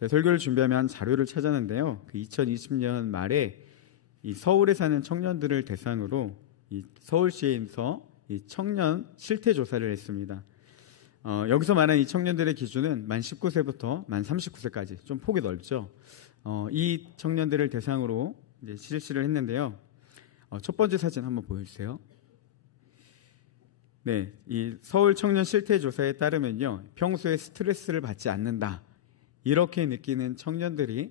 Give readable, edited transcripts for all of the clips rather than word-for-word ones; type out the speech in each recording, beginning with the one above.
제가 설교를 준비하면 자료를 찾았는데요. 그 2020년 말에 이 서울에 사는 청년들을 대상으로 이 서울시에서 이 청년 실태 조사를 했습니다. 여기서 말하는 이 청년들의 기준은 만 19세부터 만 39세까지 좀 폭이 넓죠. 이 청년들을 대상으로 이제 실시를 했는데요. 첫 번째 사진 한번 보여주세요. 네, 이 서울 청년 실태 조사에 따르면요, 평소에 스트레스를 받지 않는다 이렇게 느끼는 청년들이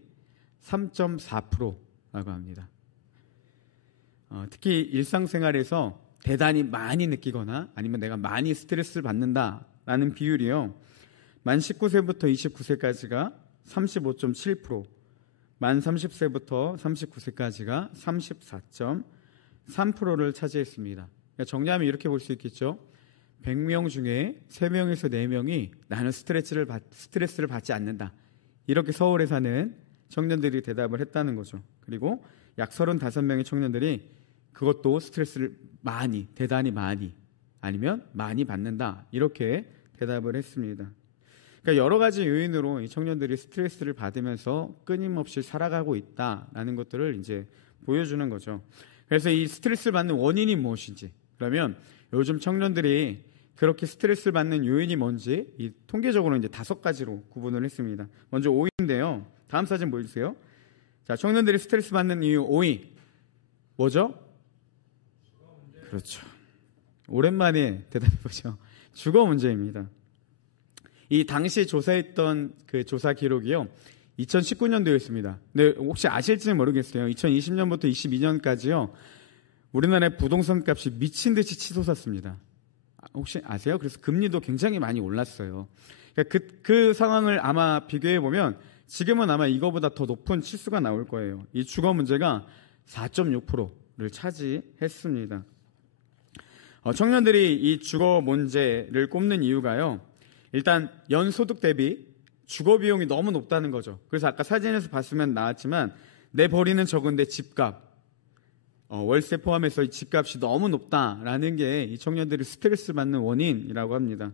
3.4%라고 합니다. 특히 일상생활에서 대단히 많이 느끼거나 아니면 내가 많이 스트레스를 받는다라는 비율이요, 만 19세부터 29세까지가 35.7%, 만 30세부터 39세까지가 34.3%를 차지했습니다. 그러니까 정리하면 이렇게 볼 수 있겠죠. 100명 중에 3명에서 4명이 나는 스트레스를 받지 않는다, 이렇게 서울에 사는 청년들이 대답을 했다는 거죠. 그리고 약 35명의 청년들이 그것도 스트레스를 많이, 대단히 많이, 아니면 많이 받는다, 이렇게 대답을 했습니다. 그러니까 여러 가지 요인으로 이 청년들이 스트레스를 받으면서 끊임없이 살아가고 있다라는 것들을 이제 보여주는 거죠. 그래서 이 스트레스를 받는 원인이 무엇인지, 그러면 요즘 청년들이 그렇게 스트레스를 받는 요인이 뭔지 이 통계적으로 이제 5가지로 구분을 했습니다. 먼저 5위인데요. 다음 사진 보여주세요. 자, 청년들이 스트레스 받는 이유 5위 뭐죠? 그렇죠. 오랜만에 대답해보죠. 주거 문제입니다. 이 당시 조사했던 그 조사 기록이요, 2019년도였습니다. 근데 혹시 아실지는 모르겠어요. 2020년부터 22년까지요, 우리나라의 부동산 값이 미친 듯이 치솟았습니다. 혹시 아세요? 그래서 금리도 굉장히 많이 올랐어요. 그러니까 그 상황을 아마 비교해 보면 지금은 아마 이거보다 더 높은 치수가 나올 거예요. 이 주거 문제가 4.6%를 차지했습니다. 청년들이 이 주거 문제를 꼽는 이유가요, 일단 연소득 대비 주거 비용이 너무 높다는 거죠. 그래서 아까 사진에서 봤으면 나왔지만 내 벌이는 적은데 집값, 월세 포함해서 이 집값이 너무 높다라는 게 이 청년들이 스트레스 받는 원인이라고 합니다.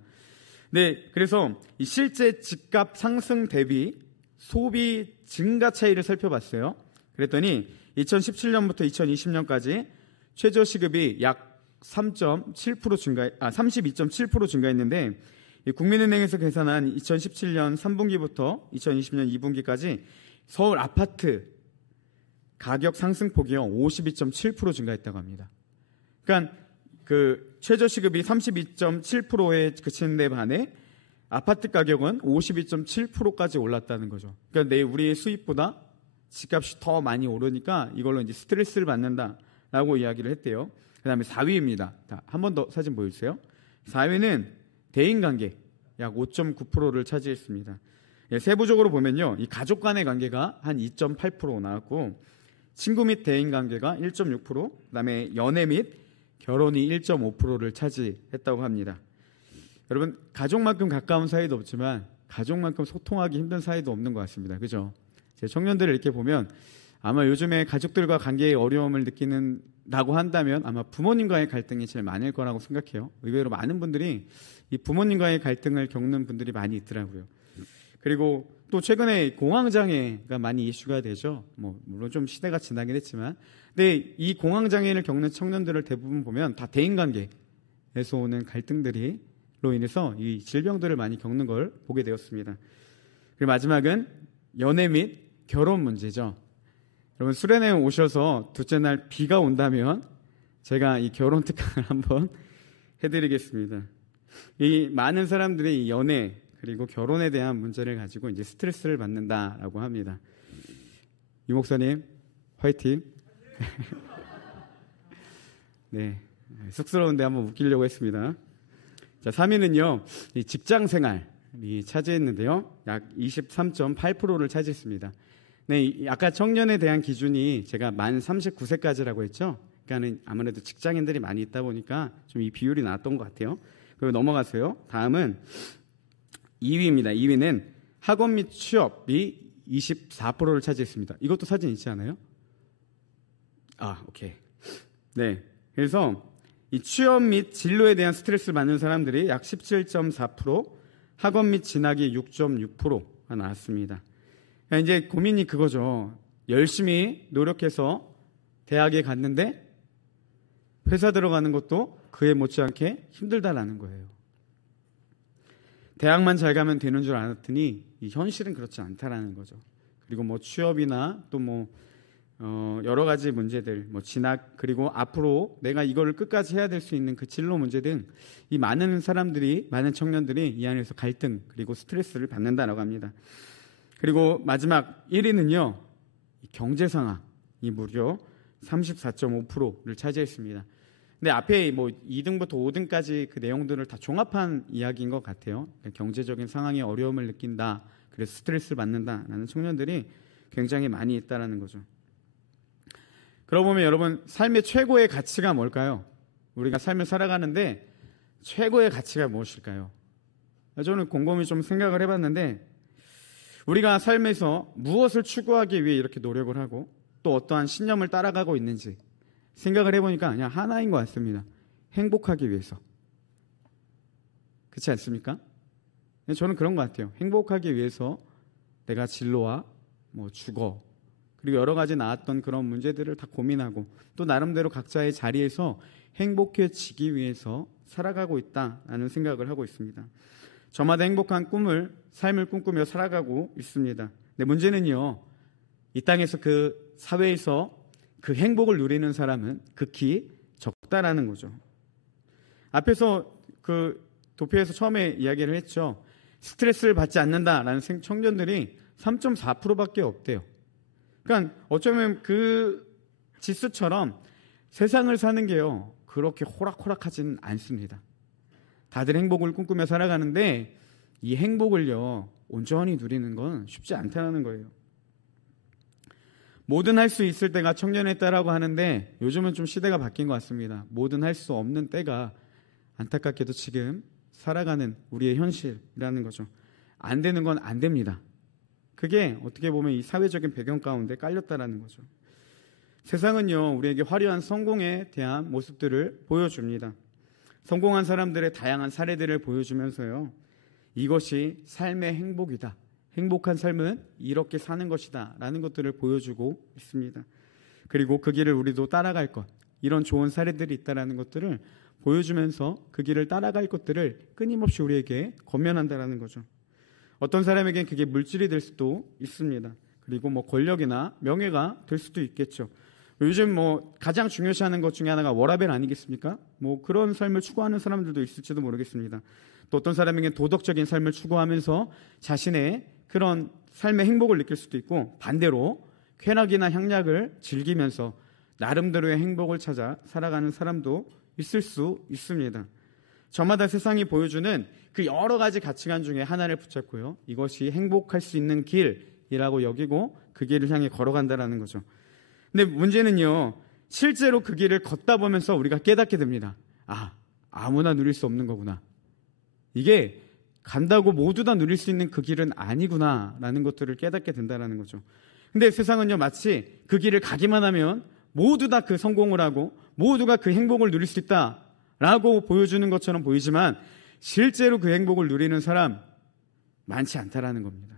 네, 그래서 이 실제 집값 상승 대비 소비 증가 차이를 살펴봤어요. 그랬더니 2017년부터 2020년까지 최저시급이 약 32.7% 증가했는데, 국민은행에서 계산한 2017년 3분기부터 2020년 2분기까지 서울 아파트 가격 상승폭이요 52.7% 증가했다고 합니다. 그러니까 그 최저시급이 32.7%에 그치는 데 반해 아파트 가격은 52.7%까지 올랐다는 거죠. 그러니까 우리의 수입보다 집값이 더 많이 오르니까 이걸로 이제 스트레스를 받는다라고 이야기를 했대요. 그다음에 4위입니다. 한 번 더 사진 보여주세요. 4위는 대인관계 약 5.9%를 차지했습니다. 세부적으로 보면요, 이 가족 간의 관계가 한 2.8% 나왔고, 친구 및 대인 관계가 1.6%, 그다음에 연애 및 결혼이 1.5%를 차지했다고 합니다. 여러분, 가족만큼 가까운 사이도 없지만 가족만큼 소통하기 힘든 사이도 없는 것 같습니다. 그죠? 제 청년들을 이렇게 보면 아마 요즘에 가족들과 관계에 어려움을 느끼는다고 한다면 아마 부모님과의 갈등이 제일 많을 거라고 생각해요. 의외로 많은 분들이 이 부모님과의 갈등을 겪는 분들이 많이 있더라고요. 그리고 또 최근에 공황장애가 많이 이슈가 되죠. 물론 좀 시대가 지나긴 했지만, 근데 이 공황장애를 겪는 청년들을 대부분 보면 다 대인관계에서 오는 갈등들로 인해서 이 질병들을 많이 겪는 걸 보게 되었습니다. 그리고 마지막은 연애 및 결혼 문제죠. 여러분, 수련회 오셔서 둘째 날 비가 온다면 제가 이 결혼 특강을 한번 해드리겠습니다. 이 많은 사람들이 이 연애 그리고 결혼에 대한 문제를 가지고 이제 스트레스를 받는다라고 합니다. 유 목사님, 화이팅! 네, 쑥스러운데 한번 웃기려고 했습니다. 자, 3위는요, 이 직장 생활이 차지했는데요, 약 23.8%를 차지했습니다. 네, 아까 청년에 대한 기준이 제가 만 39세까지라고 했죠. 그러니까는 아무래도 직장인들이 많이 있다 보니까 좀 이 비율이 나왔던 것 같아요. 그리고 넘어가세요. 다음은 2위입니다. 2위는 학원 및 취업이 24%를 차지했습니다. 이것도 사진 있지 않아요? 오케이. 네. 그래서 이 취업 및 진로에 대한 스트레스를 받는 사람들이 약 17.4%, 학원 및 진학이 6.6%가 나왔습니다. 이제 고민이 그거죠. 열심히 노력해서 대학에 갔는데 회사 들어가는 것도 그에 못지않게 힘들다라는 거예요. 대학만 잘 가면 되는 줄 알았더니 이 현실은 그렇지 않다라는 거죠. 그리고 뭐 취업이나 또 뭐 여러 가지 문제들, 뭐 진학, 그리고 앞으로 내가 이거를 끝까지 해야 될 수 있는 그 진로 문제 등 이 많은 사람들이, 많은 청년들이 이 안에서 갈등 그리고 스트레스를 받는다라고 합니다. 그리고 마지막 1위는요, 경제 상황이 무려 34.5%를 차지했습니다. 근데 앞에 뭐 2등부터 5등까지 그 내용들을 다 종합한 이야기인 것 같아요. 그러니까 경제적인 상황에 어려움을 느낀다, 그래서 스트레스를 받는다라는 청년들이 굉장히 많이 있다라는 거죠. 그러고 보면 여러분, 삶의 최고의 가치가 뭘까요? 우리가 삶을 살아가는데 최고의 가치가 무엇일까요? 저는 곰곰이 좀 생각을 해봤는데, 우리가 삶에서 무엇을 추구하기 위해 이렇게 노력을 하고 또 어떠한 신념을 따라가고 있는지 생각을 해보니까 그냥 하나인 것 같습니다. 행복하기 위해서. 그렇지 않습니까? 저는 그런 것 같아요. 행복하기 위해서 내가 진로와 뭐 주거, 그리고 여러 가지 나왔던 그런 문제들을 다 고민하고 또 나름대로 각자의 자리에서 행복해지기 위해서 살아가고 있다라는 생각을 하고 있습니다. 저마다 행복한 삶을 꿈꾸며 살아가고 있습니다. 근데 문제는요, 이 땅에서 그 사회에서 그 행복을 누리는 사람은 극히 적다라는 거죠. 앞에서 그 도표에서 처음에 이야기를 했죠. 스트레스를 받지 않는다라는 청년들이 3.4%밖에 없대요. 그러니까 어쩌면 그 지수처럼 세상을 사는 게요, 그렇게 호락호락하지는 않습니다. 다들 행복을 꿈꾸며 살아가는데 이 행복을요, 온전히 누리는 건 쉽지 않다는 거예요. 뭐든 할 수 있을 때가 청년의 때라고 하는데 요즘은 좀 시대가 바뀐 것 같습니다. 뭐든 할 수 없는 때가 안타깝게도 지금 살아가는 우리의 현실이라는 거죠. 안 되는 건 안 됩니다. 그게 어떻게 보면 이 사회적인 배경 가운데 깔렸다라는 거죠. 세상은요, 우리에게 화려한 성공에 대한 모습들을 보여줍니다. 성공한 사람들의 다양한 사례들을 보여주면서요, 이것이 삶의 행복이다, 행복한 삶은 이렇게 사는 것이다 라는 것들을 보여주고 있습니다. 그리고 그 길을 우리도 따라갈 것, 이런 좋은 사례들이 있다라는 것들을 보여주면서 그 길을 따라갈 것들을 끊임없이 우리에게 권면한다라는 거죠. 어떤 사람에겐 그게 물질이 될 수도 있습니다. 그리고 뭐 권력이나 명예가 될 수도 있겠죠. 요즘 뭐 가장 중요시하는 것 중에 하나가 워라밸 아니겠습니까? 뭐 그런 삶을 추구하는 사람들도 있을지도 모르겠습니다. 또 어떤 사람에겐 도덕적인 삶을 추구하면서 자신의 그런 삶의 행복을 느낄 수도 있고, 반대로 쾌락이나 향락을 즐기면서 나름대로의 행복을 찾아 살아가는 사람도 있을 수 있습니다. 저마다 세상이 보여주는 그 여러 가지 가치관 중에 하나를 붙잡고요, 이것이 행복할 수 있는 길이라고 여기고 그 길을 향해 걸어간다라는 거죠. 근데 문제는요, 실제로 그 길을 걷다 보면서 우리가 깨닫게 됩니다. 아무나 누릴 수 없는 거구나. 이게 간다고 모두 다 누릴 수 있는 그 길은 아니구나 라는 것들을 깨닫게 된다는 거죠. 근데 세상은요, 마치 그 길을 가기만 하면 모두 다 그 성공을 하고 모두가 그 행복을 누릴 수 있다라고 보여주는 것처럼 보이지만 실제로 그 행복을 누리는 사람 많지 않다라는 겁니다.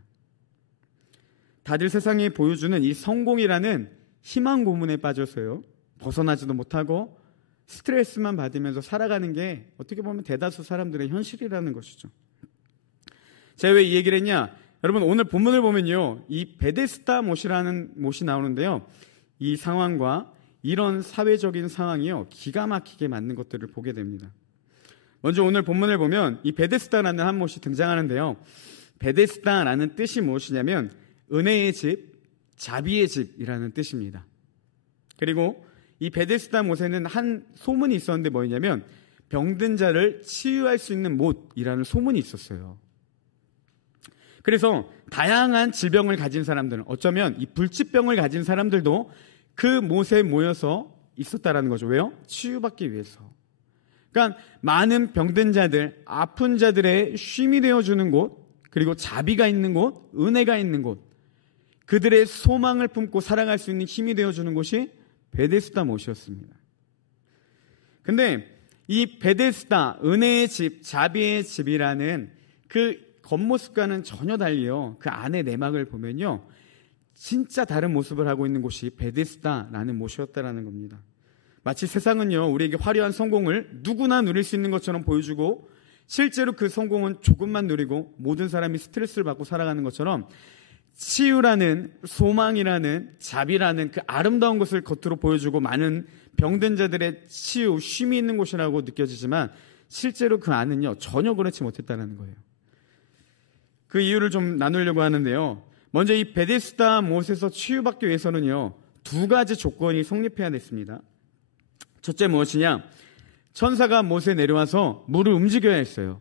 다들 세상이 보여주는 이 성공이라는 희망 고문에 빠져서요, 벗어나지도 못하고 스트레스만 받으면서 살아가는 게 어떻게 보면 대다수 사람들의 현실이라는 것이죠. 제가 왜 이 얘기를 했냐? 여러분, 오늘 본문을 보면요, 이 베데스다 못이라는 못이 나오는데요, 이 상황과 이런 사회적인 상황이요, 기가 막히게 맞는 것들을 보게 됩니다. 먼저 오늘 본문을 보면 이 베데스다라는 한 못이 등장하는데요, 베데스다라는 뜻이 무엇이냐면 은혜의 집, 자비의 집이라는 뜻입니다. 그리고 이 베데스다 못에는 한 소문이 있었는데 뭐냐면 병든 자를 치유할 수 있는 못이라는 소문이 있었어요. 그래서 다양한 질병을 가진 사람들은, 어쩌면 이 불치병을 가진 사람들도 그 못에 모여서 있었다라는 거죠. 왜요? 치유받기 위해서. 그러니까 많은 병든 자들, 아픈 자들의 쉼이 되어주는 곳, 그리고 자비가 있는 곳, 은혜가 있는 곳, 그들의 소망을 품고 살아갈 수 있는 힘이 되어주는 곳이 베데스다 못이었습니다. 근데 이 베데스다, 은혜의 집, 자비의 집이라는 그 겉모습과는 전혀 달리요. 그 안의 내막을 보면요. 진짜 다른 모습을 하고 있는 곳이 베데스다라는 곳이었다라는 겁니다. 마치 세상은요, 우리에게 화려한 성공을 누구나 누릴 수 있는 것처럼 보여주고 실제로 그 성공은 조금만 누리고 모든 사람이 스트레스를 받고 살아가는 것처럼 치유라는, 소망이라는, 자비라는 그 아름다운 것을 겉으로 보여주고 많은 병든 자들의 치유, 쉼이 있는 곳이라고 느껴지지만 실제로 그 안은요, 전혀 그렇지 못했다는 거예요. 그 이유를 좀 나누려고 하는데요. 먼저 이 베데스다 못에서 치유받기 위해서는요, 두 가지 조건이 성립해야 됐습니다. 첫째 무엇이냐? 천사가 못에 내려와서 물을 움직여야 했어요.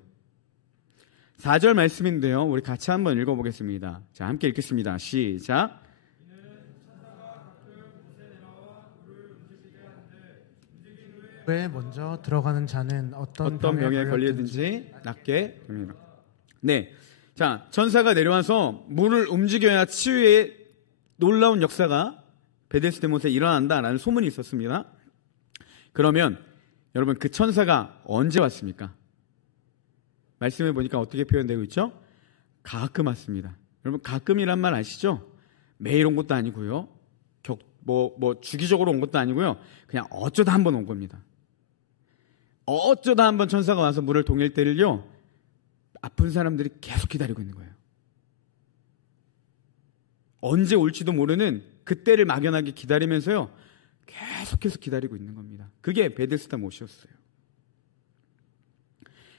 4절 말씀인데요. 우리 같이 한번 읽어보겠습니다. 자, 함께 읽겠습니다. 시작. 왜 먼저 들어가는 자는 어떤 병에 걸리든지 낫게 됩니다. 네, 자, 천사가 내려와서 물을 움직여야 치유의 놀라운 역사가 베데스다 못에 일어난다라는 소문이 있었습니다. 그러면 여러분, 그 천사가 언제 왔습니까? 말씀해 보니까 어떻게 표현되고 있죠? 가끔 왔습니다. 여러분, 가끔이란 말 아시죠? 매일 온 것도 아니고요. 주기적으로 온 것도 아니고요. 그냥 어쩌다 한번 온 겁니다. 어쩌다 한번 천사가 와서 물을 동일 때를요, 아픈 사람들이 계속 기다리고 있는 거예요. 언제 올지도 모르는 그때를 막연하게 기다리면서요, 계속해서 기다리고 있는 겁니다. 그게 베데스다 못이었어요.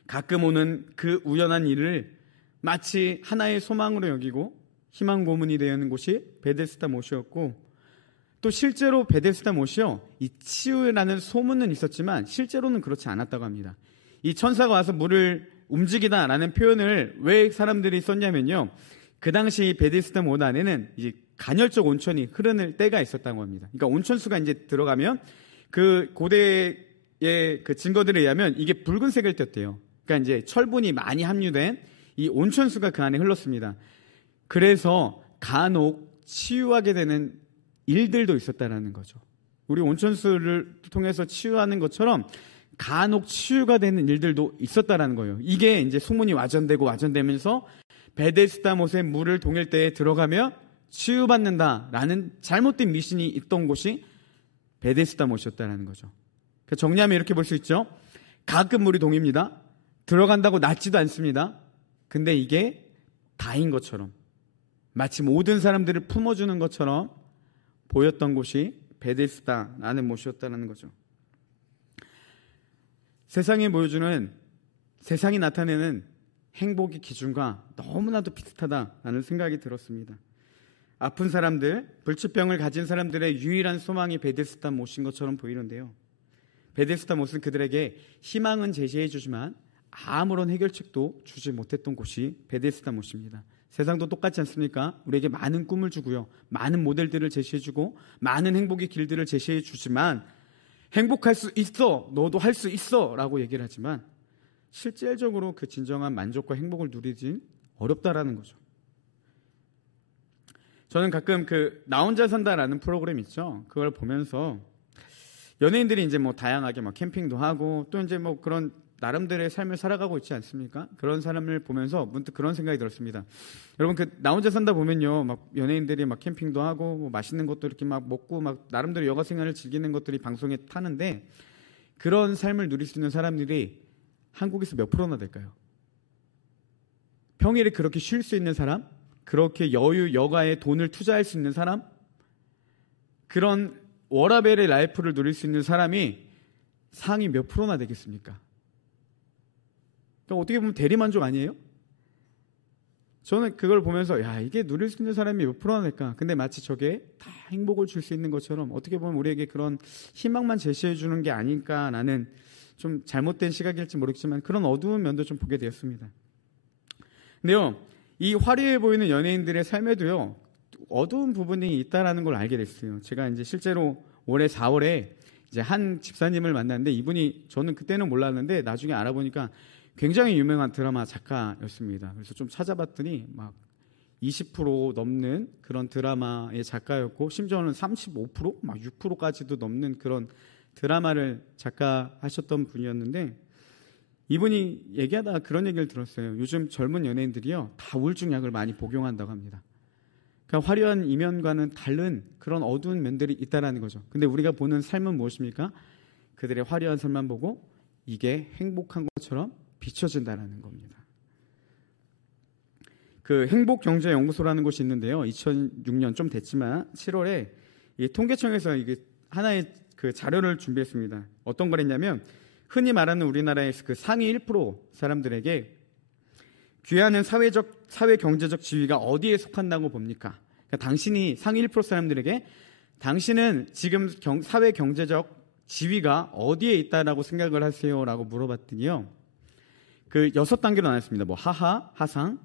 가끔 오는 그 우연한 일을 마치 하나의 소망으로 여기고 희망 고문이 되는 곳이 베데스다 못이었고, 또 실제로 베데스다 못이요, 이 치유라는 소문은 있었지만 실제로는 그렇지 않았다고 합니다. 이 천사가 와서 물을 움직이다라는 표현을 왜 사람들이 썼냐면요, 그 당시 베데스다 못 안에는 이제 간헐적 온천이 흐르는 때가 있었다고 합니다. 그러니까 온천수가 이제 들어가면 그 고대의 그 증거들에 의하면 이게 붉은색을 띄었대요. 그러니까 이제 철분이 많이 함유된 이 온천수가 그 안에 흘렀습니다. 그래서 간혹 치유하게 되는 일들도 있었다라는 거죠. 우리 온천수를 통해서 치유하는 것처럼 간혹 치유가 되는 일들도 있었다라는 거예요. 이게 이제 소문이 와전되면서 베데스다 못에 물을 동일 때에 들어가면 치유받는다라는 잘못된 미신이 있던 곳이 베데스다 못이었다라는 거죠. 정리하면 이렇게 볼 수 있죠. 가끔 물이 동입니다. 들어간다고 낫지도 않습니다. 근데 이게 다인 것처럼, 마치 모든 사람들을 품어주는 것처럼 보였던 곳이 베데스다라는 곳이었다는 거죠. 세상이 보여주는, 세상이 나타내는 행복의 기준과 너무나도 비슷하다라는 생각이 들었습니다. 아픈 사람들, 불치병을 가진 사람들의 유일한 소망이 베데스다 못인 것처럼 보이는데요. 베데스다 못은 그들에게 희망은 제시해 주지만 아무런 해결책도 주지 못했던 곳이 베데스다 못입니다. 세상도 똑같지 않습니까? 우리에게 많은 꿈을 주고요, 많은 모델들을 제시해주고 많은 행복의 길들을 제시해 주지만 행복할 수 있어, 너도 할 수 있어 라고 얘기를 하지만 실질적으로 그 진정한 만족과 행복을 누리진 어렵다라는 거죠. 저는 가끔 그 나 혼자 산다라는 프로그램 있죠. 그걸 보면서 연예인들이 이제 뭐 다양하게 막 캠핑도 하고 또 이제 뭐 그런 나름대로의 삶을 살아가고 있지 않습니까? 그런 사람을 보면서 문득 그런 생각이 들었습니다. 여러분, 그 나 혼자 산다 보면요, 막 연예인들이 막 캠핑도 하고 뭐 맛있는 것도 이렇게 막 먹고 막 나름대로 여가 생활을 즐기는 것들이 방송에 타는데, 그런 삶을 누릴 수 있는 사람들이 한국에서 몇 프로나 될까요? 평일에 그렇게 쉴 수 있는 사람, 그렇게 여가에 돈을 투자할 수 있는 사람, 그런 워라벨의 라이프를 누릴 수 있는 사람이 상위 몇 프로나 되겠습니까? 그러니까 어떻게 보면 대리만족 아니에요? 저는 그걸 보면서 야, 이게 누릴 수 있는 사람이 몇 프로나 될까? 근데 마치 저게 다 행복을 줄 수 있는 것처럼 어떻게 보면 우리에게 그런 희망만 제시해 주는 게 아닐까라는 좀 잘못된 시각일지 모르겠지만 그런 어두운 면도 좀 보게 되었습니다. 근데요, 이 화려해 보이는 연예인들의 삶에도요, 어두운 부분이 있다라는 걸 알게 됐어요. 제가 이제 실제로 올해 4월에 이제 한 집사님을 만났는데, 이분이, 저는 그때는 몰랐는데 나중에 알아보니까 굉장히 유명한 드라마 작가였습니다. 그래서 좀 찾아봤더니 막 20% 넘는 그런 드라마의 작가였고, 심지어는 35%, 막 6%까지도 넘는 그런 드라마를 작가하셨던 분이었는데, 이분이 얘기하다가 그런 얘기를 들었어요. 요즘 젊은 연예인들이요, 다 우울증 약을 많이 복용한다고 합니다. 그러니까 화려한 이면과는 다른 그런 어두운 면들이 있다라는 거죠. 근데 우리가 보는 삶은 무엇입니까? 그들의 화려한 삶만 보고 이게 행복한 것처럼 비춰진다라는 겁니다. 그 행복경제연구소라는 곳이 있는데요. 2006년 좀 됐지만 7월에 이 통계청에서 이게 하나의 그 자료를 준비했습니다. 어떤 거랬냐면 흔히 말하는 우리나라의 그 상위 1% 사람들에게 귀하는 사회 경제적 지위가 어디에 속한다고 봅니까? 그러니까 당신이 상위 1% 사람들에게 당신은 지금 사회 경제적 지위가 어디에 있다라고 생각을 하세요라고 물어봤더니요. 그 6단계로 나눴습니다. 뭐 하하, 하상,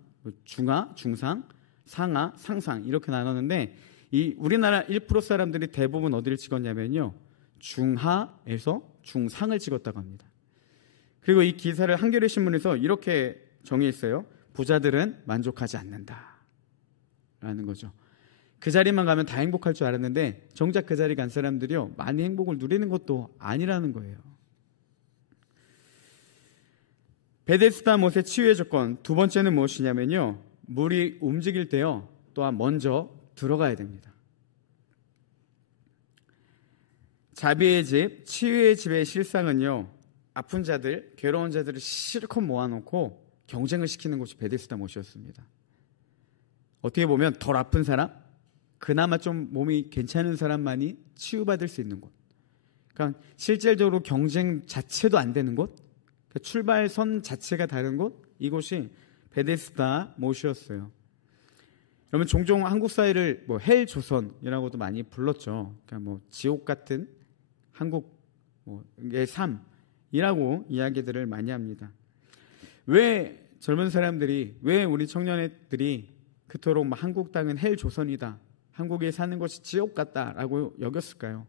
중하, 중상, 상하, 상상 이렇게 나눴는데 이 우리나라 1% 사람들이 대부분 어디를 찍었냐면요. 중하에서 중상을 찍었다고 합니다. 그리고 이 기사를 한겨레 신문에서 이렇게 정의했어요. 부자들은 만족하지 않는다 라는 거죠. 그 자리만 가면 다 행복할 줄 알았는데 정작 그 자리 간 사람들이요 많이 행복을 누리는 것도 아니라는 거예요. 베데스다 못의 치유의 조건 두 번째는 무엇이냐면요. 물이 움직일 때요 또한 먼저 들어가야 됩니다. 자비의 집, 치유의 집의 실상은요 아픈 자들, 괴로운 자들을 실컷 모아놓고 경쟁을 시키는 곳이 베데스다 못이었습니다. 어떻게 보면 덜 아픈 사람, 그나마 좀 몸이 괜찮은 사람만이 치유받을 수 있는 곳. 그러니까 실질적으로 경쟁 자체도 안 되는 곳, 그러니까 출발선 자체가 다른 곳, 이곳이 베데스다 못이었어요. 여러분 종종 한국 사회를 뭐 헬 조선이라고도 많이 불렀죠. 그러니까 뭐 지옥 같은 한국의 삶이라고 이야기들을 많이 합니다. 왜 젊은 사람들이, 왜 우리 청년들이 그토록 뭐 한국 땅은 헬 조선이다, 한국에 사는 것이 지옥 같다라고 여겼을까요?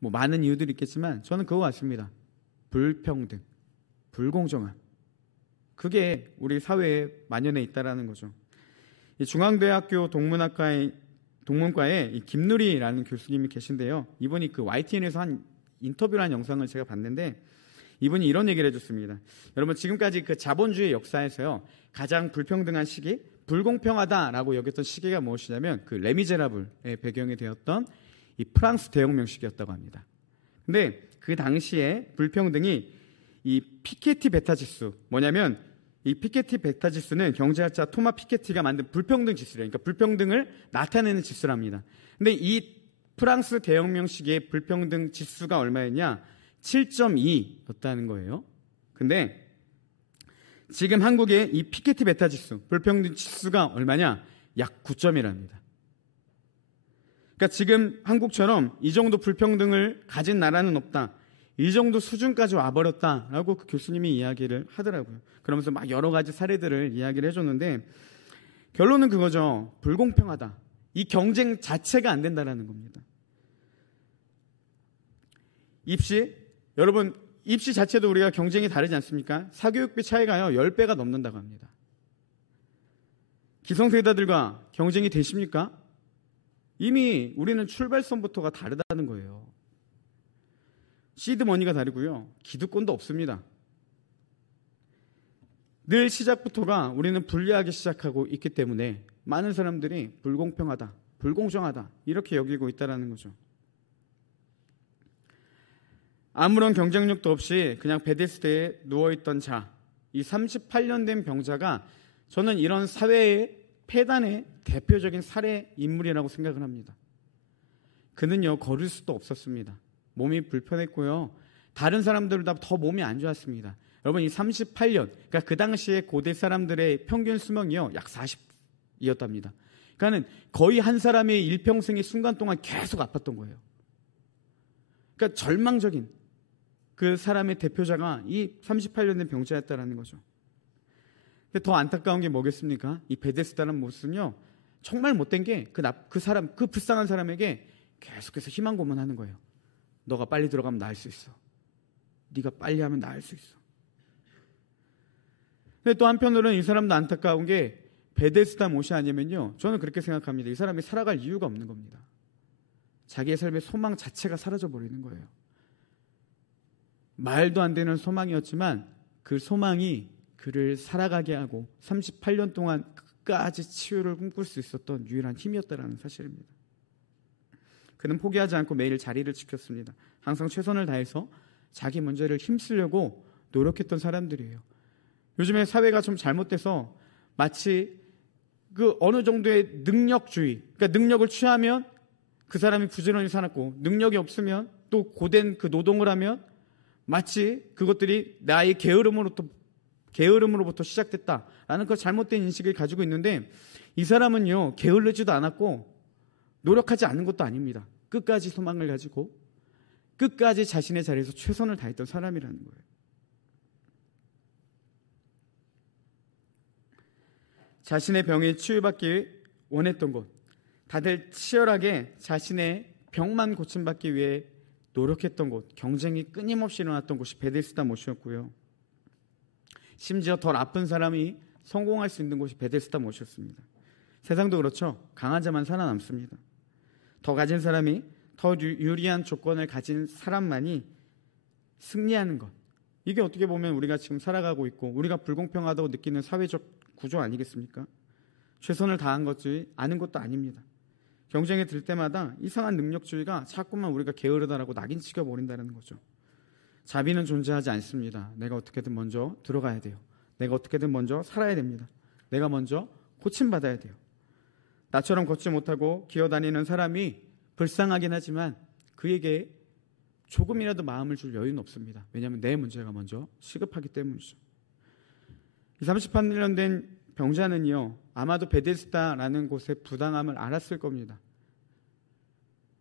뭐 많은 이유들이 있겠지만 저는 그거 같습니다. 불평등, 불공정함, 그게 우리 사회에 만연해 있다라는 거죠. 이 중앙대학교 동문과에 이 김누리라는 교수님이 계신데요. 이분이 그 YTN에서 한 인터뷰를 한 영상을 제가 봤는데 이분이 이런 얘기를 해줬습니다. 여러분 지금까지 그 자본주의 역사에서요 가장 불평등한 시기, 불공평하다라고 여겼던 시기가 무엇이냐면 그 레미제라블의 배경이 되었던 이 프랑스 대혁명 시기였다고 합니다. 근데 그 당시에 불평등이 이 피케티 베타 지수, 뭐냐면 이 피케티 베타 지수는 경제학자 토마 피케티가 만든 불평등 지수래요. 그러니까 불평등을 나타내는 지수랍니다. 근데 이 프랑스 대혁명 시기의 불평등 지수가 얼마였냐? 7.2였다는 거예요. 근데 지금 한국의 이 피케티 베타 지수, 불평등 지수가 얼마냐? 약 9점이랍니다. 그러니까 지금 한국처럼 이 정도 불평등을 가진 나라는 없다, 이 정도 수준까지 와버렸다라고 그 교수님이 이야기를 하더라고요. 그러면서 막 여러 가지 사례들을 이야기를 해줬는데 결론은 그거죠. 불공평하다. 이 경쟁 자체가 안 된다라는 겁니다. 입시, 여러분 입시 자체도 우리가 경쟁이 다르지 않습니까? 사교육비 차이가요 10배가 넘는다고 합니다. 기성세대들과 경쟁이 되십니까? 이미 우리는 출발선부터가 다르다는 거예요. 시드머니가 다르고요, 기득권도 없습니다. 늘 시작부터가 우리는 불리하게 시작하고 있기 때문에 많은 사람들이 불공평하다, 불공정하다 이렇게 여기고 있다는 거죠. 아무런 경쟁력도 없이 그냥 베데스다에 누워있던 자, 이 38년 된 병자가 저는 이런 사회의 폐단의 대표적인 사례 인물이라고 생각을 합니다. 그는요 걸을 수도 없었습니다. 몸이 불편했고요, 다른 사람들보다 더 몸이 안 좋았습니다. 여러분 이 38년, 그러니까 그 당시에 고대 사람들의 평균 수명이요 약 40이었답니다. 그러니까는 거의 한 사람의 일평생의 순간 동안 계속 아팠던 거예요. 그러니까 절망적인 그 사람의 대표자가 이 38년 된 병자였다라는 거죠. 근데 더 안타까운 게 뭐겠습니까? 이 베데스다라는 못은요 정말 못된 게 그 사람, 그 불쌍한 사람에게 계속해서 희망 고문하는 거예요. 너가 빨리 들어가면 나을 수 있어. 네가 빨리 하면 나을 수 있어. 근데 또 한편으로는 이 사람도 안타까운 게 베데스다 못이 아니면요, 저는 그렇게 생각합니다. 이 사람이 살아갈 이유가 없는 겁니다. 자기의 삶의 소망 자체가 사라져 버리는 거예요. 말도 안 되는 소망이었지만 그 소망이 그를 살아가게 하고 38년 동안 끝까지 치유를 꿈꿀 수 있었던 유일한 힘이었다는 사실입니다. 그는 포기하지 않고 매일 자리를 지켰습니다. 항상 최선을 다해서 자기 문제를 힘쓰려고 노력했던 사람들이에요. 요즘에 사회가 좀 잘못돼서 마치 그 어느 정도의 능력주의, 그러니까 능력을 취하면 그 사람이 부지런히 살았고 능력이 없으면 또 고된 그 노동을 하면 마치 그것들이 나의 게으름으로부터 시작됐다라는 그 잘못된 인식을 가지고 있는데, 이 사람은요 게을르지도 않았고 노력하지 않은 것도 아닙니다. 끝까지 소망을 가지고 끝까지 자신의 자리에서 최선을 다했던 사람이라는 거예요. 자신의 병에 치유받기 원했던 곳, 다들 치열하게 자신의 병만 고침받기 위해 노력했던 곳, 경쟁이 끊임없이 일어났던 곳이 베데스다 못이었고요. 심지어 덜 아픈 사람이 성공할 수 있는 곳이 베데스다 못이었습니다. 세상도 그렇죠. 강한 자만 살아남습니다. 더 가진 사람이, 더 유리한 조건을 가진 사람만이 승리하는 것, 이게 어떻게 보면 우리가 지금 살아가고 있고 우리가 불공평하다고 느끼는 사회적 구조 아니겠습니까? 최선을 다한 것이 아는 것도 아닙니다. 경쟁에 들 때마다 이상한 능력주의가 자꾸만 우리가 게으르다라고 낙인 찍어버린다는 거죠. 자비는 존재하지 않습니다. 내가 어떻게든 먼저 들어가야 돼요. 내가 어떻게든 먼저 살아야 됩니다. 내가 먼저 고침받아야 돼요. 나처럼 걷지 못하고 기어다니는 사람이 불쌍하긴 하지만 그에게 조금이라도 마음을 줄 여유는 없습니다. 왜냐하면 내 문제가 먼저 시급하기 때문이죠. 38년 된 병자는요, 아마도 베데스다라는 곳의 부당함을 알았을 겁니다.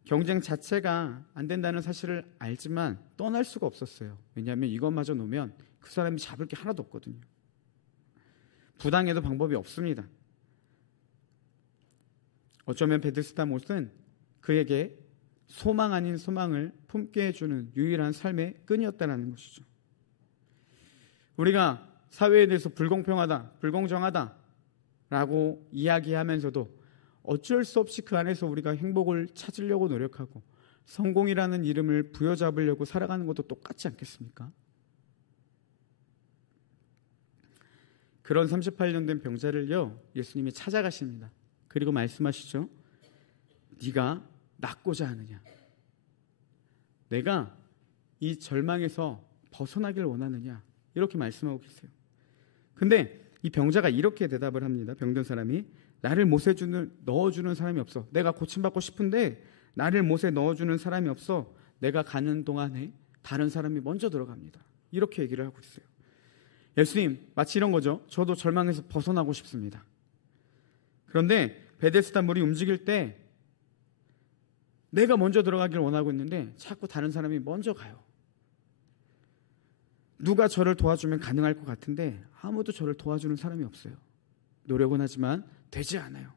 경쟁 자체가 안 된다는 사실을 알지만 떠날 수가 없었어요. 왜냐하면 이것마저 놓으면 그 사람이 잡을 게 하나도 없거든요. 부당해도 방법이 없습니다. 어쩌면 베데스다 못은 그에게 소망 아닌 소망을 품게 해주는 유일한 삶의 끈이었다는 것이죠. 우리가 사회에 대해서 불공평하다, 불공정하다 라고 이야기하면서도 어쩔 수 없이 그 안에서 우리가 행복을 찾으려고 노력하고 성공이라는 이름을 부여잡으려고 살아가는 것도 똑같지 않겠습니까? 그런 38년 된 병자를요, 예수님이 찾아가십니다. 그리고 말씀하시죠. 네가 낫고자 하느냐? 내가 이 절망에서 벗어나길 원하느냐? 이렇게 말씀하고 계세요. 근데 이 병자가 이렇게 대답을 합니다. 병든 사람이, 나를 못에 넣어주는 사람이 없어. 내가 고침받고 싶은데 나를 못에 넣어주는 사람이 없어. 내가 가는 동안에 다른 사람이 먼저 들어갑니다. 이렇게 얘기를 하고 있어요. 예수님, 마치 이런 거죠. 저도 절망에서 벗어나고 싶습니다. 그런데 베데스다 물이 움직일 때 내가 먼저 들어가길 원하고 있는데 자꾸 다른 사람이 먼저 가요. 누가 저를 도와주면 가능할 것 같은데 아무도 저를 도와주는 사람이 없어요. 노력은 하지만 되지 않아요.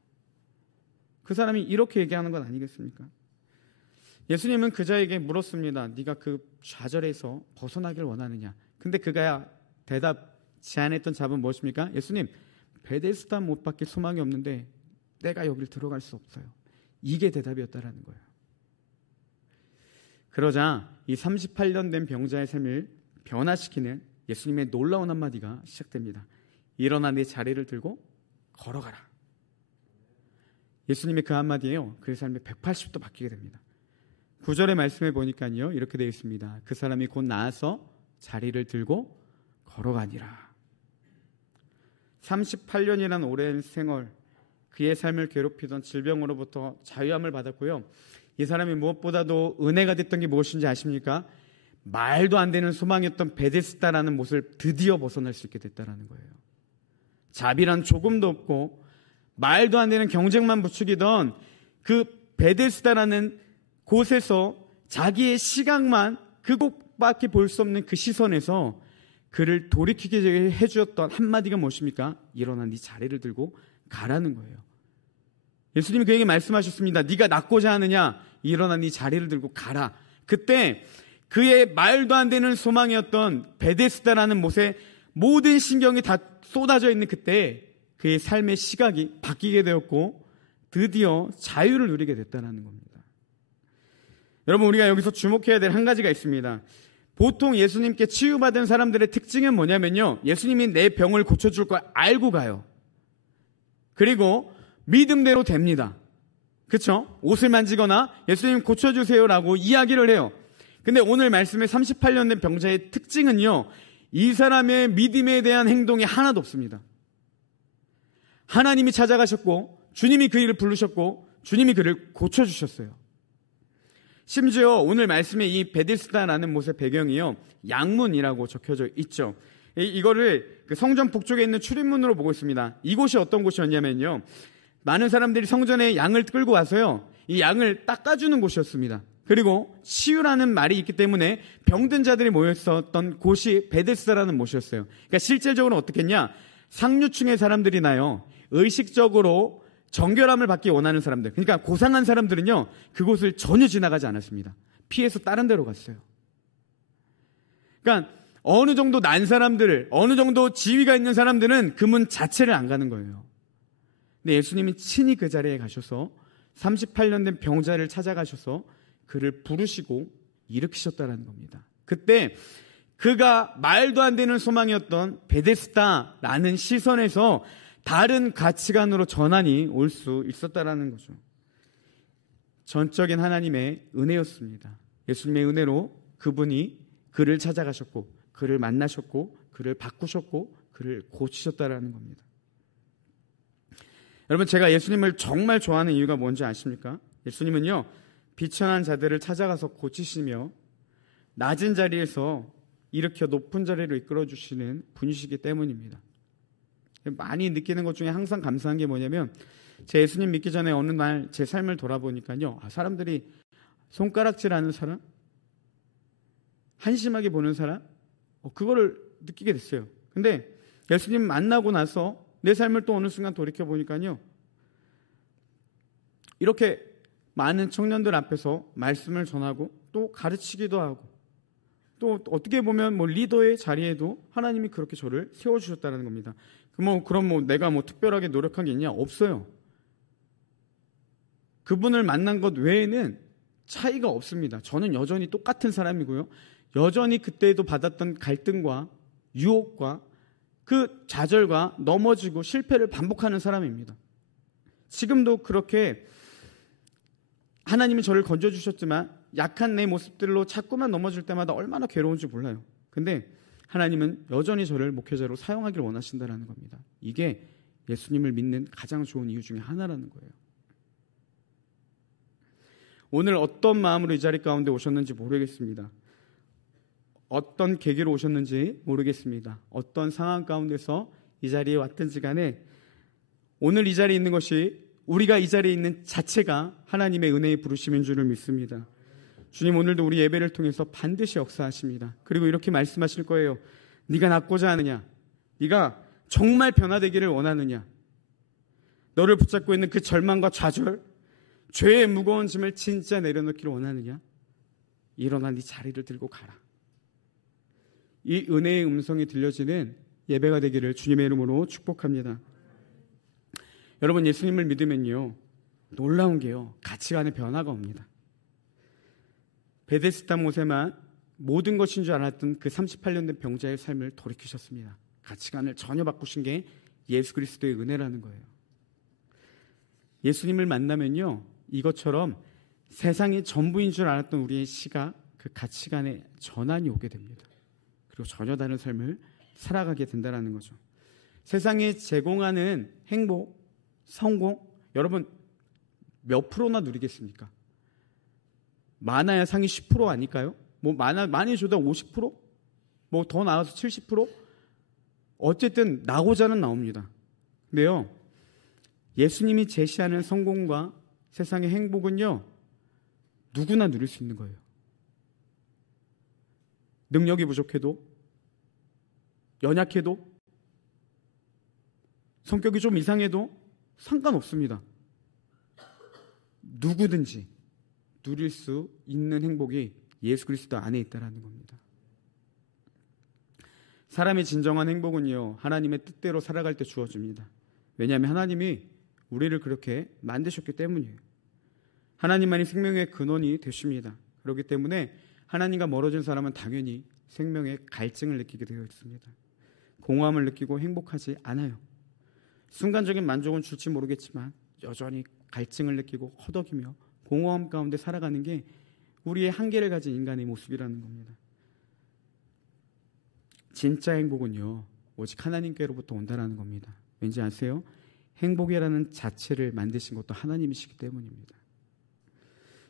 그 사람이 이렇게 얘기하는 건 아니겠습니까? 예수님은 그자에게 물었습니다. 네가 그 좌절에서 벗어나길 원하느냐? 근데 그가 대답지 않았던 답은 무엇입니까? 예수님, 베데스다 못밖에 소망이 없는데 내가 여길 들어갈 수 없어요. 이게 대답이었다라는 거예요. 그러자 이 38년 된 병자의 삶을 변화시키는 예수님의 놀라운 한마디가 시작됩니다. 일어나 네 자리를 들고 걸어가라. 예수님의 그 한마디에요, 그의 삶이 180도 바뀌게 됩니다. 9절의 말씀에 보니까요, 이렇게 되어 있습니다. 그 사람이 곧 나아서 자리를 들고 걸어가니라. 38년이라는 오랜 생활, 그의 삶을 괴롭히던 질병으로부터 자유함을 받았고요. 이 사람이 무엇보다도 은혜가 됐던 게 무엇인지 아십니까? 말도 안 되는 소망이었던 베데스다라는 못을 드디어 벗어날 수 있게 됐다는 거예요. 자비란 조금도 없고 말도 안 되는 경쟁만 부추기던 그 베데스다라는 곳에서 자기의 시각만 그곳밖에 볼 수 없는 그 시선에서 그를 돌이키게 해주었던 한마디가 무엇입니까? 일어나 네 자리를 들고 가라는 거예요. 예수님이 그에게 말씀하셨습니다. 네가 낫고자 하느냐? 일어나 네 자리를 들고 가라. 그때 그의 말도 안 되는 소망이었던 베데스다라는 못에 모든 신경이 다 쏟아져 있는 그때 그의 삶의 시각이 바뀌게 되었고 드디어 자유를 누리게 됐다는 겁니다. 여러분, 우리가 여기서 주목해야 될 한 가지가 있습니다. 보통 예수님께 치유받은 사람들의 특징은 뭐냐면요, 예수님이 내 병을 고쳐줄 걸 알고 가요. 그리고 믿음대로 됩니다. 그렇죠? 옷을 만지거나 예수님 고쳐주세요라고 이야기를 해요. 근데 오늘 말씀의 38년 된 병자의 특징은요, 이 사람의 믿음에 대한 행동이 하나도 없습니다. 하나님이 찾아가셨고 주님이 그 일을 부르셨고 주님이 그를 고쳐주셨어요. 심지어 오늘 말씀에 이 베데스다라는 곳의 배경이요, 양문이라고 적혀져 있죠. 이거를 그 성전 북쪽에 있는 출입문으로 보고 있습니다. 이곳이 어떤 곳이었냐면요, 많은 사람들이 성전에 양을 끌고 와서요, 이 양을 닦아주는 곳이었습니다. 그리고 치유라는 말이 있기 때문에 병든 자들이 모였었던 곳이 베데스다라는 곳이었어요. 그러니까 실질적으로 어떻게 했냐, 상류층의 사람들이나요, 의식적으로 정결함을 받기 원하는 사람들, 그러니까 고상한 사람들은요, 그곳을 전혀 지나가지 않았습니다. 피해서 다른 데로 갔어요. 그러니까 어느 정도 난 사람들, 어느 정도 지위가 있는 사람들은 그 문 자체를 안 가는 거예요. 근데 예수님이 친히 그 자리에 가셔서 38년 된 병자를 찾아가셔서 그를 부르시고 일으키셨다는 겁니다. 그때 그가 말도 안 되는 소망이었던 베데스다라는 시선에서 다른 가치관으로 전환이 올 수 있었다라는 거죠. 전적인 하나님의 은혜였습니다. 예수님의 은혜로 그분이 그를 찾아가셨고 그를 만나셨고 그를 바꾸셨고 그를 고치셨다라는 겁니다. 여러분, 제가 예수님을 정말 좋아하는 이유가 뭔지 아십니까? 예수님은요, 비천한 자들을 찾아가서 고치시며 낮은 자리에서 일으켜 높은 자리로 이끌어주시는 분이시기 때문입니다. 많이 느끼는 것 중에 항상 감사한 게 뭐냐면, 제 예수님 믿기 전에 어느 날 제 삶을 돌아보니까요, 사람들이 손가락질하는 사람, 한심하게 보는 사람, 그거를 느끼게 됐어요. 근데 예수님 만나고 나서 내 삶을 또 어느 순간 돌이켜보니까요, 이렇게 많은 청년들 앞에서 말씀을 전하고 또 가르치기도 하고 또 어떻게 보면 리더의 자리에도 하나님이 그렇게 저를 세워주셨다는 겁니다. 그럼 내가 특별하게 노력한 게 있냐? 없어요. 그분을 만난 것 외에는 차이가 없습니다. 저는 여전히 똑같은 사람이고요, 여전히 그때에도 받았던 갈등과 유혹과 그 좌절과 넘어지고 실패를 반복하는 사람입니다. 지금도 그렇게 하나님이 저를 건져주셨지만 약한 내 모습들로 자꾸만 넘어질 때마다 얼마나 괴로운지 몰라요. 근데 하나님은 여전히 저를 목회자로 사용하기를 원하신다는 겁니다. 이게 예수님을 믿는 가장 좋은 이유 중에 하나라는 거예요. 오늘 어떤 마음으로 이 자리 가운데 오셨는지 모르겠습니다. 어떤 계기로 오셨는지 모르겠습니다. 어떤 상황 가운데서 이 자리에 왔든지 간에 오늘 이 자리에 있는 것이, 우리가 이 자리에 있는 자체가 하나님의 은혜의 부르심인 줄을 믿습니다. 주님, 오늘도 우리 예배를 통해서 반드시 역사하십니다. 그리고 이렇게 말씀하실 거예요. 네가 낫고자 하느냐? 네가 정말 변화되기를 원하느냐? 너를 붙잡고 있는 그 절망과 좌절, 죄의 무거운 짐을 진짜 내려놓기를 원하느냐? 일어나 네 자리를 들고 가라. 이 은혜의 음성이 들려지는 예배가 되기를 주님의 이름으로 축복합니다. 여러분, 예수님을 믿으면요, 놀라운 게요, 가치관의 변화가 옵니다. 베데스다 못에만 모든 것인 줄 알았던 그 38년 된 병자의 삶을 돌이키셨습니다. 가치관을 전혀 바꾸신 게 예수 그리스도의 은혜라는 거예요. 예수님을 만나면요, 이것처럼 세상이 전부인 줄 알았던 우리의 시각, 그 가치관의 전환이 오게 됩니다. 그리고 전혀 다른 삶을 살아가게 된다는 거죠. 세상이 제공하는 행복, 성공, 여러분 몇 프로나 누리겠습니까? 많아야 상위 10% 아닐까요? 많이 줘도 50%? 더 나아서 70%? 어쨌든 나고자는 나옵니다. 근데요, 예수님이 제시하는 성공과 세상의 행복은요, 누구나 누릴 수 있는 거예요. 능력이 부족해도, 연약해도, 성격이 좀 이상해도 상관없습니다. 누구든지 누릴 수 있는 행복이 예수 그리스도 안에 있다는 겁니다. 사람의 진정한 행복은요, 하나님의 뜻대로 살아갈 때 주어집니다. 왜냐하면 하나님이 우리를 그렇게 만드셨기 때문이에요. 하나님만이 생명의 근원이 되십니다. 그렇기 때문에 하나님과 멀어진 사람은 당연히 생명의 갈증을 느끼게 되어 있습니다. 공허함을 느끼고 행복하지 않아요. 순간적인 만족은 줄지 모르겠지만 여전히 갈증을 느끼고 허덕이며 공허함 가운데 살아가는 게 우리의 한계를 가진 인간의 모습이라는 겁니다. 진짜 행복은요, 오직 하나님께로부터 온다라는 겁니다. 왠지 아세요? 행복이라는 자체를 만드신 것도 하나님이시기 때문입니다.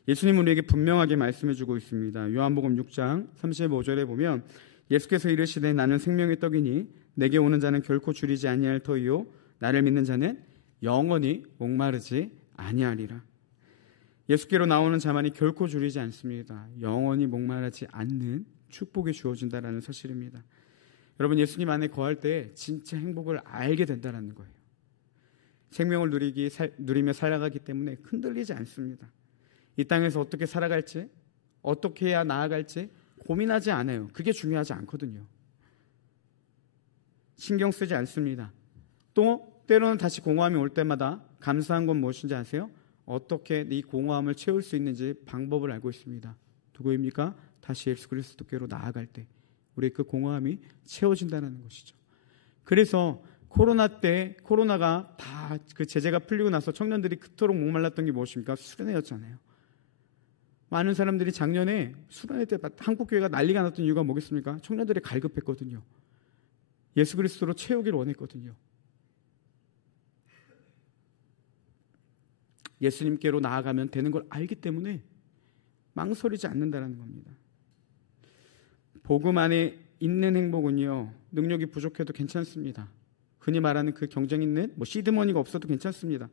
예수님은 우리에게 분명하게 말씀해주고 있습니다. 요한복음 6장 35절에 보면 예수께서 이르시되 나는 생명의 떡이니 내게 오는 자는 결코 줄이지 아니할 터이요 나를 믿는 자는 영원히 목마르지 아니하리라. 예수께로 나오는 자만이 결코 줄이지 않습니다. 영원히 목마르지 않는 축복이 주어진다라는 사실입니다. 여러분, 예수님 안에 거할 때 진짜 행복을 알게 된다는 거예요. 생명을 누리며 살아가기 때문에 흔들리지 않습니다. 이 땅에서 어떻게 살아갈지, 어떻게 해야 나아갈지 고민하지 않아요. 그게 중요하지 않거든요. 신경 쓰지 않습니다. 또 때로는 다시 공허함이 올 때마다 감사한 건 무엇인지 아세요? 어떻게 이 공허함을 채울 수 있는지 방법을 알고 있습니다. 누구입니까? 다시 예수 그리스도께로 나아갈 때 우리 그 공허함이 채워진다는 것이죠. 그래서 코로나가 다 그 제재가 풀리고 나서 청년들이 그토록 목말랐던 게 무엇입니까? 수련회였잖아요. 많은 사람들이 작년에 수련회 때 한국교회가 난리가 났던 이유가 뭐겠습니까? 청년들이 갈급했거든요. 예수 그리스도로 채우기를 원했거든요. 예수님께로 나아가면 되는 걸 알기 때문에 망설이지 않는다는 겁니다. 복음 안에 있는 행복은요, 능력이 부족해도 괜찮습니다. 흔히 말하는 그 경쟁 있는 시드머니가 없어도 괜찮습니다.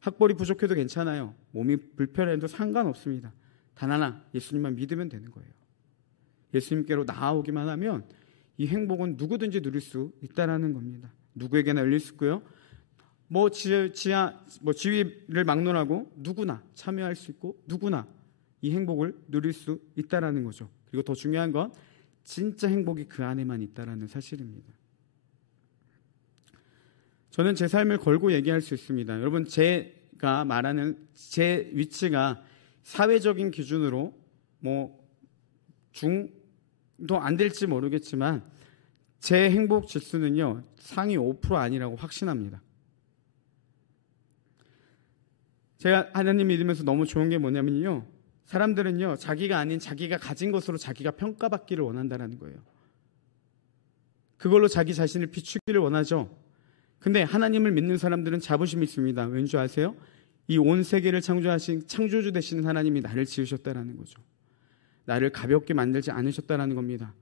학벌이 부족해도 괜찮아요. 몸이 불편해도 상관없습니다. 단 하나, 예수님만 믿으면 되는 거예요. 예수님께로 나아오기만 하면 이 행복은 누구든지 누릴 수 있다라는 겁니다. 누구에게나 열릴 수 있고요. 지위를 막론하고 누구나 참여할 수 있고 누구나 이 행복을 누릴 수 있다라는 거죠. 그리고 더 중요한 건 진짜 행복이 그 안에만 있다라는 사실입니다. 저는 제 삶을 걸고 얘기할 수 있습니다. 여러분, 제가 말하는 제 위치가 사회적인 기준으로 중도 안 될지 모르겠지만 제 행복 지수는요, 상위 5% 아니라고 확신합니다. 제가 하나님 믿으면서 너무 좋은 게 뭐냐면요, 사람들은요, 자기가 아닌 자기가 가진 것으로 자기가 평가받기를 원한다는 거예요. 그걸로 자기 자신을 비추기를 원하죠. 근데 하나님을 믿는 사람들은 자부심이 있습니다. 왠지 아세요? 이 온 세계를 창조하신 창조주 되시는 하나님이 나를 지으셨다라는 거죠. 나를 가볍게 만들지 않으셨다라는 겁니다.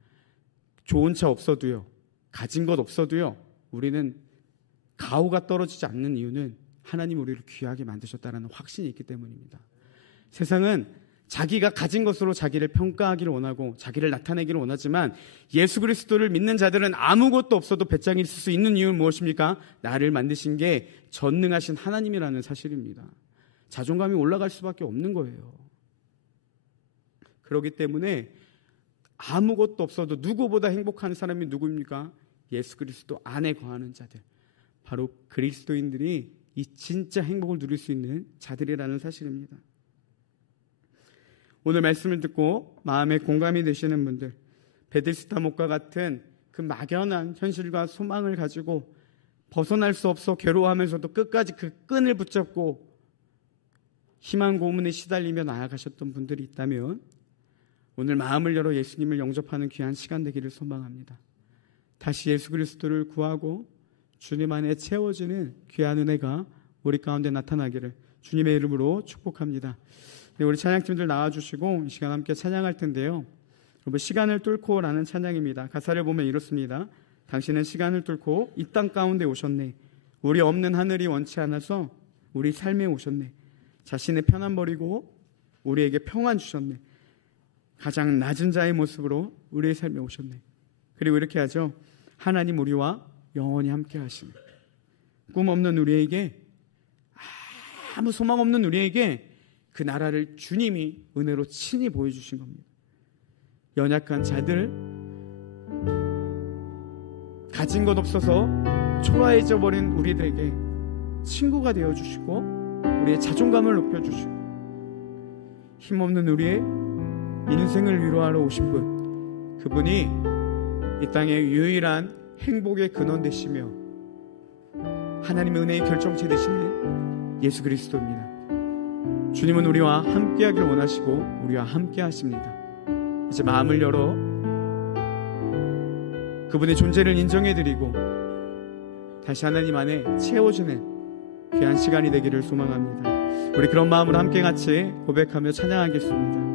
좋은 차 없어도요, 가진 것 없어도요, 우리는 가오가 떨어지지 않는 이유는 하나님 우리를 귀하게 만드셨다라는 확신이 있기 때문입니다. 세상은 자기가 가진 것으로 자기를 평가하기를 원하고 자기를 나타내기를 원하지만 예수 그리스도를 믿는 자들은 아무것도 없어도 배짱이 있을 수 있는 이유는 무엇입니까? 나를 만드신 게 전능하신 하나님이라는 사실입니다. 자존감이 올라갈 수밖에 없는 거예요. 그렇기 때문에 아무것도 없어도 누구보다 행복한 사람이 누구입니까? 예수 그리스도 안에 거하는 자들, 바로 그리스도인들이 이 진짜 행복을 누릴 수 있는 자들이라는 사실입니다. 오늘 말씀을 듣고 마음에 공감이 되시는 분들, 베데스다 목과 같은 그 막연한 현실과 소망을 가지고 벗어날 수 없어 괴로워하면서도 끝까지 그 끈을 붙잡고 희망 고문에 시달리며 나아가셨던 분들이 있다면 오늘 마음을 열어 예수님을 영접하는 귀한 시간 되기를 소망합니다. 다시 예수 그리스도를 구하고 주님 안에 채워지는 귀한 은혜가 우리 가운데 나타나기를 주님의 이름으로 축복합니다. 네, 우리 찬양팀들 나와주시고 이 시간 함께 찬양할 텐데요. 여러분, 시간을 뚫고 라는 찬양입니다. 가사를 보면 이렇습니다. 당신은 시간을 뚫고 이 땅 가운데 오셨네. 우리 없는 하늘이 원치 않아서 우리 삶에 오셨네. 자신의 편안 버리고 우리에게 평안 주셨네. 가장 낮은 자의 모습으로 우리의 삶에 오셨네. 그리고 이렇게 하죠. 하나님 우리와 영원히 함께 하시네. 꿈 없는 우리에게, 아무 소망 없는 우리에게 그 나라를 주님이 은혜로 친히 보여주신 겁니다. 연약한 자들, 가진 것 없어서 초라해져 버린 우리들에게 친구가 되어주시고 우리의 자존감을 높여주시고 힘없는 우리의 인생을 위로하러 오신 분, 그분이 이 땅의 유일한 행복의 근원 되시며 하나님의 은혜의 결정체 되시는 예수 그리스도입니다. 주님은 우리와 함께하길 원하시고 우리와 함께 하십니다. 이제 마음을 열어 그분의 존재를 인정해드리고 다시 하나님 안에 채워주는 귀한 시간이 되기를 소망합니다. 우리 그런 마음으로 함께 같이 고백하며 찬양하겠습니다.